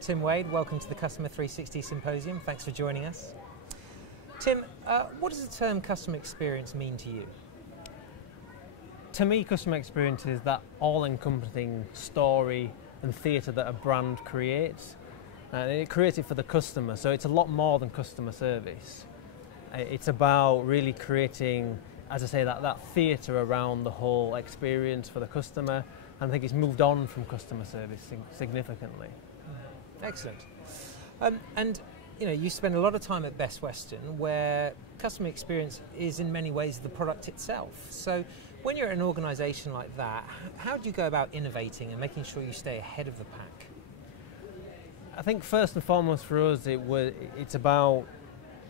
Tim Wade, welcome to the Customer 360 Symposium. Thanks for joining us. Tim, what does the term customer experience mean to you? To me, customer experience is that all-encompassing story and theatre that a brand creates. And it creates it for the customer, so it's a lot more than customer service. It's about really creating, as I say, that theatre around the whole experience for the customer, and I think it's moved on from customer service significantly. Excellent. And you know, you spend a lot of time at Best Western, where customer experience is in many ways the product itself. So when you're at an organisation like that, how do you go about innovating and making sure you stay ahead of the pack? I think first and foremost for us, it's about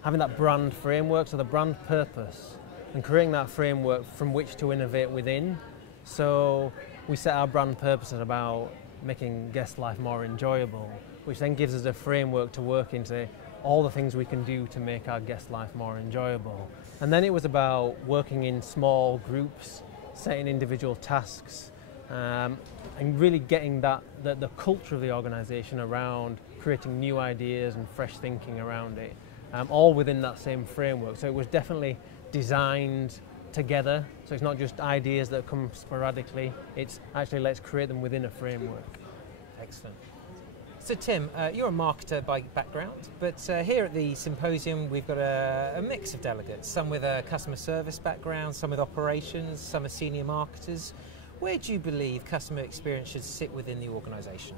having that brand framework, so the brand purpose, and creating that framework from which to innovate within. So we set our brand purpose at about making guest life more enjoyable, which then gives us a framework to work into all the things we can do to make our guest life more enjoyable. And then it was about working in small groups, setting individual tasks, and really getting the culture of the organisation around creating new ideas and fresh thinking around it, all within that same framework. So it was definitely designed together, so it's not just ideas that come sporadically, it's actually let's create them within a framework. Excellent. So Tim, you're a marketer by background, but here at the Symposium we've got a mix of delegates, some with a customer service background, some with operations, some are senior marketers. Where do you believe customer experience should sit within the organisation?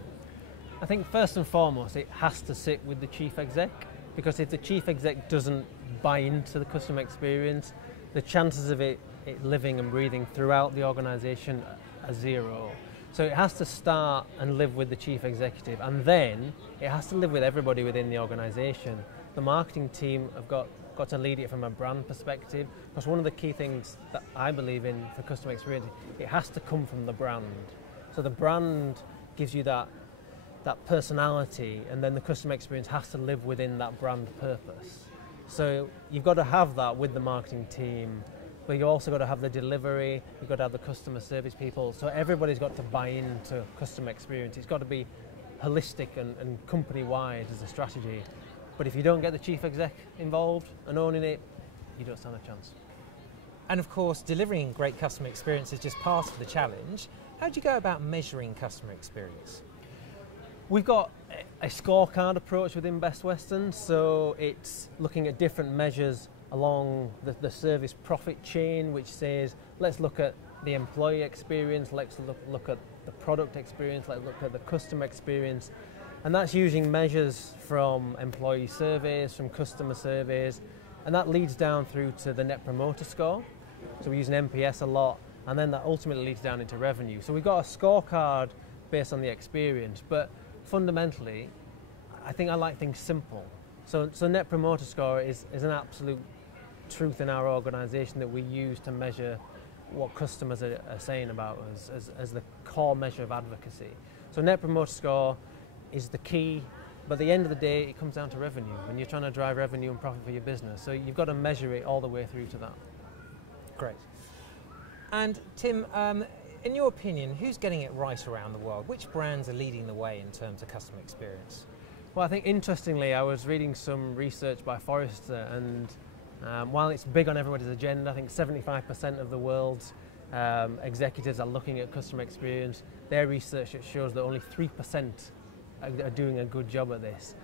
I think first and foremost it has to sit with the chief exec, because if the chief exec doesn't buy into the customer experience, the chances of it living and breathing throughout the organisation are zero. So it has to start and live with the chief executive, and then it has to live with everybody within the organisation. The marketing team have got to lead it from a brand perspective, because one of the key things that I believe in for customer experience, it has to come from the brand. So the brand gives you that personality, and then the customer experience has to live within that brand purpose. So you've got to have that with the marketing team, but you also got to have the delivery, you've got to have the customer service people, so everybody's got to buy into customer experience. It's got to be holistic and company-wide as a strategy. But if you don't get the chief exec involved and owning it, you don't stand a chance. And of course, delivering great customer experience is just part of the challenge. How do you go about measuring customer experience? We've got a scorecard approach within Best Western, so it's looking at different measures along the service profit chain, which says, let's look at the employee experience, let's look at the product experience, let's look at the customer experience. And that's using measures from employee surveys, from customer surveys, and that leads down through to the Net Promoter Score. So we use an NPS a lot, and then that ultimately leads down into revenue. So we've got a scorecard based on the experience, but fundamentally, I think I like things simple. So Net Promoter Score is an absolute truth in our organisation that we use to measure what customers are saying about us as the core measure of advocacy. So Net Promoter Score is the key, but at the end of the day it comes down to revenue, and you're trying to drive revenue and profit for your business, so you've got to measure it all the way through to that. Great. And Tim, in your opinion, who's getting it right around the world? Which brands are leading the way in terms of customer experience? Well, I think interestingly, I was reading some research by Forrester, and while it's big on everybody's agenda, I think 75% of the world's executives are looking at customer experience. Their research shows that only 3% are doing a good job at this.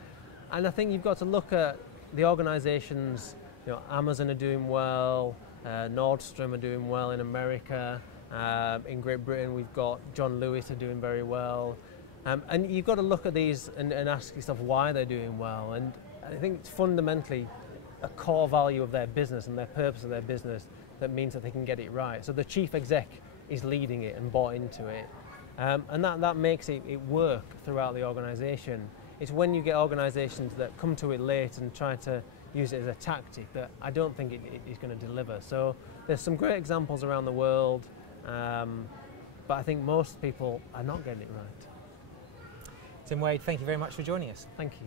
And I think you've got to look at the organisations, you know, Amazon are doing well, Nordstrom are doing well in America, in Great Britain we've got John Lewis are doing very well. And you've got to look at these and ask yourself why they're doing well. And I think it's fundamentally a core value of their business and their purpose of their business that means that they can get it right. So the chief exec is leading it and bought into it. And that makes it work throughout the organisation. It's when you get organisations that come to it late and try to use it as a tactic that I don't think it is going to deliver. So there's some great examples around the world, but I think most people are not getting it right. Tim Wade, thank you very much for joining us. Thank you.